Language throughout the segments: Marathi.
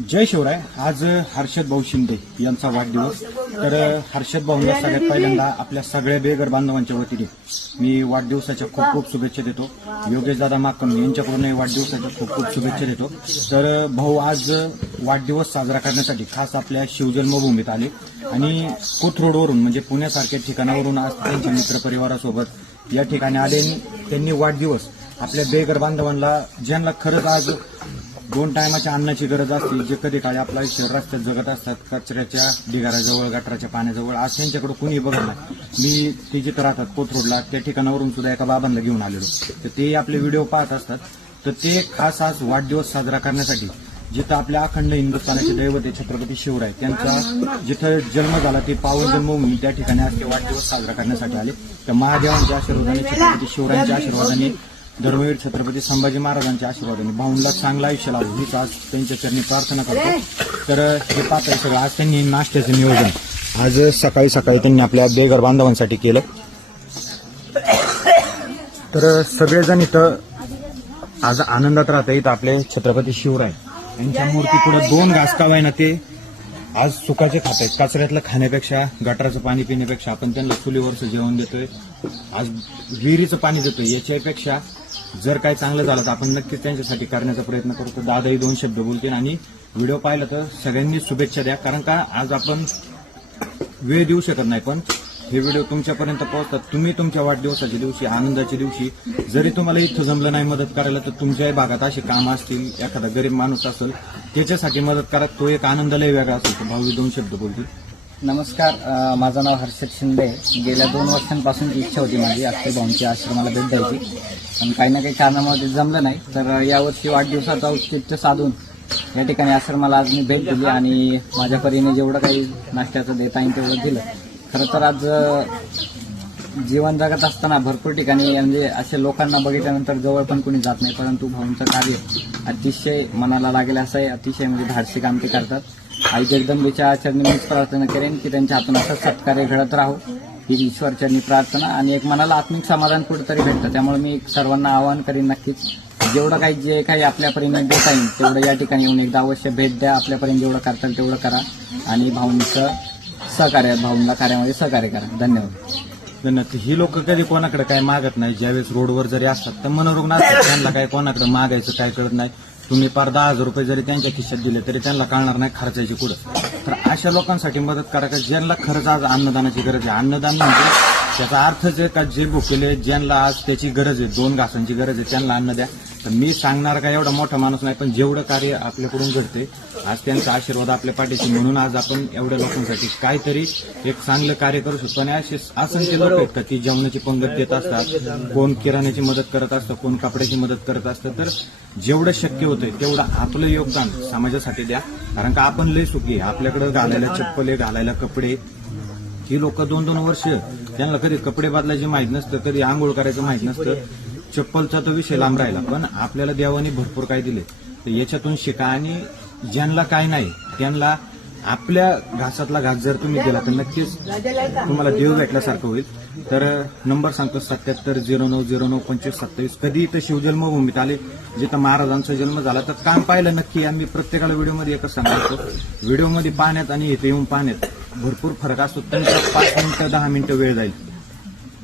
जय शिवराय. आज हर्षद भाऊ शिंदे यांचा वाढदिवस. तर हर्षद भाऊंना सगळ्यात पहिल्यांदा आपल्या सगळ्या बेगर बांधवांच्या वतीने मी वाढदिवसाच्या खूप खूप शुभेच्छा देतो. योगेश दादा माकम यांच्याकडूनही वाढदिवसाच्या खूप खूप शुभेच्छा देतो. तर भाऊ आज वाढदिवस साजरा करण्यासाठी खास आपल्या शिवजन्मभूमीत आले. आणि कोथरूडवरून म्हणजे पुण्यासारख्या ठिकाणावरून आज त्यांच्या मित्रपरिवारासोबत या ठिकाणी आले. आणि त्यांनी वाढदिवस आपल्या बेगर बांधवांना ज्यांना खरंच आज दोन टायमाच्या अन्नाची गरज असते जे कधी काळी आपला आयुष्य रस्त्यात जगत असतात कचऱ्याच्या ढिगाऱ्याजवळ गटाराच्या पाण्याजवळ आज त्यांच्याकडे कुणी बघत नाही. मी ते जिथं राहतात कोथरूडला त्या ठिकाणावरून सुद्धा एका बाबांना घेऊन आलेलो. तर ते आपले व्हिडिओ पाहत असतात. तर ते खास आज वाढदिवस साजरा करण्यासाठी जिथं आपल्या अखंड हिंदुस्थानाचे दैवत आहे छत्रपती शिवराय त्यांचा जिथं जन्म झाला ते पावन जन्मभूमी त्या ठिकाणी आज ते वाढदिवस साजरा करण्यासाठी आले. तर महादेवांच्या आशीर्वादाने छत्रपती शिवरायांच्या आशीर्वादाने धर्मवीर छत्रपती संभाजी महाराजांच्या आशीर्वादाने भाऊंला चांगलं आयुष्य लावू हीच आज त्यांच्या चरणी प्रार्थना करतो. तर हे पाहताय सगळं आज त्यांनी नाश्त्याचं नियोजन. आज सकाळी सकाळी त्यांनी आपल्या बेगर बांधवांसाठी केलं. तर सगळेजण इथं आज आनंदात राहत इथं आपले छत्रपती शिवराय यांच्या मूर्ती पुढे दोन घासकाव आहे ना ते आज सुखाचे खात आहेत. कचऱ्यातलं खाण्यापेक्षा गटाराचं पाणी पिण्यापेक्षा आपण त्यांना चुलीवरचं जेवण देतोय. आज विहिरीचं पाणी देतोय. याच्यापेक्षा जर काय चांगलं झालं तर आपण नक्कीच त्यांच्यासाठी करण्याचा प्रयत्न करू. तर दादाही दोन शब्द बोलतील आणि व्हिडिओ पाहिला तर सगळ्यांनी शुभेच्छा द्या. कारण का आज आपण वेळ देऊ शकत नाही पण हे व्हिडिओ तुमच्यापर्यंत पोहोचतात. तुम्ही तुमच्या वाढदिवसाच्या दिवशी आनंदाच्या दिवशी जरी तुम्हाला इथं जमलं नाही मदत करायला तर तुमच्याही भागात अशी कामं असतील एखादा गरीब माणूस असेल त्याच्यासाठी मदत करा. तो एक आनंद वेगळा असेल तर दोन शब्द बोलतील. नमस्कार अ, माझं नाव हर्षद शिंदे. गेल्या दोन वर्षांपासून इच्छा होती माझी अक्षय भाऊंच्या आश्रमाला भेट द्यायची. पण काही ना काही कारणामुळे जमलं नाही. तर यावर्षी वाढदिवसाचं औचित्य साधून या ठिकाणी आश्रमाला आज मी भेट दिली आणि माझ्या परीने जेवढं काही नाश्त्याचं देता येईल तेवढं दिलं. खरं तर आज जीवन जगत असताना भरपूर ठिकाणी म्हणजे असे लोकांना बघितल्यानंतर जवळ पण कोणी जात नाही परंतु भाऊंचं कार्य अतिशय मनाला लागेल असं आहे. अतिशय म्हणजे धाडसी काम ते करतात. आई जगदंबेच्या चरणी मीच प्रार्थना करेन की त्यांच्या हातून असं सत्कार्य घडत राहो. ही ईश्वरचरणी प्रार्थना आणि एक मनाला आत्मिक समाधान कुठेतरी भेटतं. त्यामुळे मी सर्वांना आवाहन करीन नक्कीच जेवढं काही जे काही आपल्यापर्यंत देता येईल तेवढं या ठिकाणी येऊन एकदा अवश्य भेट द्या. आपल्यापर्यंत जेवढं करता तेवढं करा आणि भाऊंचं सहकार्य भाऊंना कार्यामध्ये सहकार्य करा. धन्यवाद. धन्यवाद. ही लोक कधी कोणाकडे काय मागत नाही. ज्यावेळेस रोडवर जरी असतात तर मनोरुग्ण असतात. त्यांना काय कोणाकडे मागायचं काय कळत नाही. तुम्ही पार दहा हजार रुपये जरी त्यांच्या खिशात दिले तरी त्यांना कळणार नाही खर्चायची कुठं. तर अशा लोकांसाठी मदत करा का ज्यांना खरंच आज अन्नदानाची गरज आहे? अन्नदान म्हणजे त्याचा अर्थच आहे का जे भुकेले ज्यांना आज त्याची गरज आहे दोन घासांची गरज आहे त्यांना अन्न द्या. तर मी सांगणार का एवढा मोठा माणूस नाही पण जेवढं कार्य आपल्याकडून घडते आज त्यांचा आशीर्वाद आपल्या पाठीशी. म्हणून आज आपण एवढ्या लोकांसाठी काहीतरी एक चांगलं कार्य करू शकतो. आणि असे असंख्य लोक आहेत का की जेवणाची पंगत देत असतात कोण किराण्याची मदत करत असतं कोण कपड्याची मदत करत असतं. तर जेवढं शक्य होतंय तेवढं आपलं योगदान समाजासाठी द्या. कारण का आपण लय सुखी आपल्याकडे घालायला चप्पले घालायला कपडे ही लोक दोन दोन वर्ष त्यांना कधी कपडे बदलायचे माहीत नसतं कधी आंघोळ करायचं माहीत नसतं. चप्पलचा तो विषय लांब राहिला पण आपल्याला देवाने भरपूर काय दिले. तर याच्यातून शिका आणि ज्यांना काय नाही त्यांना आपल्या घासातला घास जर तुम्ही दिला तर नक्कीच तुम्हाला देव भेटल्यासारखं होईल. तर नंबर सांगतो सत्याहत्तर झिरो नऊ झिरो नऊ पंचवीस सत्तावीस. कधी इथं शिवजन्मभूमीत आले जिथं महाराजांचा जन्म झाला तर काम पाहिलं नक्की. आम्ही प्रत्येकाला व्हिडिओमध्ये एकच सांगायचो व्हिडिओमध्ये पाहण्यात आणि इथे येऊन पाहण्यात. भरपूर फरक असतो. त्यांचा पाच मिनिटं दहा मिनिटं वेळ जाईल.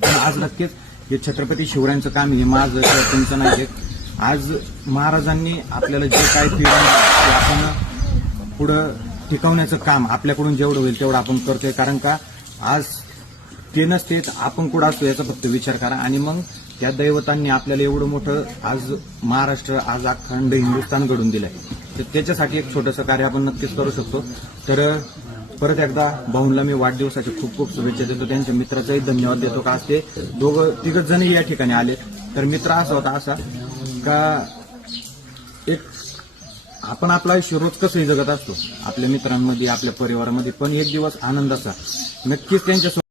पण आज नक्कीच हे छत्रपती शिवरायांचं काम आहे हे माझं किंवा तुमचं नाही आज महाराजांनी आपल्याला जे काय ते आपण पुढं टिकवण्याचं काम आपल्याकडून जेवढं होईल तेवढं आपण करतोय. कारण का आज ते नसतेच आपण कुठं असतो याचा फक्त विचार करा. आणि मग त्या दैवतांनी आपल्याला एवढं मोठं आज महाराष्ट्र आज अखंड हिंदुस्थान घडून दिलंय. तर त्याच्यासाठी एक छोटंसं कार्य आपण नक्कीच करू शकतो. तर परत एकदा भाऊंला मी वाढदिवसाच्या खूप खूप शुभेच्छा देतो. त्यांच्या मित्राचाही धन्यवाद देतो का आज ते दोघं तिघच जणही या ठिकाणी आले. तर मित्र असा होता असा का एक आपण आपलं आयुष्य रोज कसंही जगत असतो. आपल्या मित्रांमध्ये आपल्या परिवारामध्ये पण एक दिवस आनंदाचा नक्कीच त्यांच्या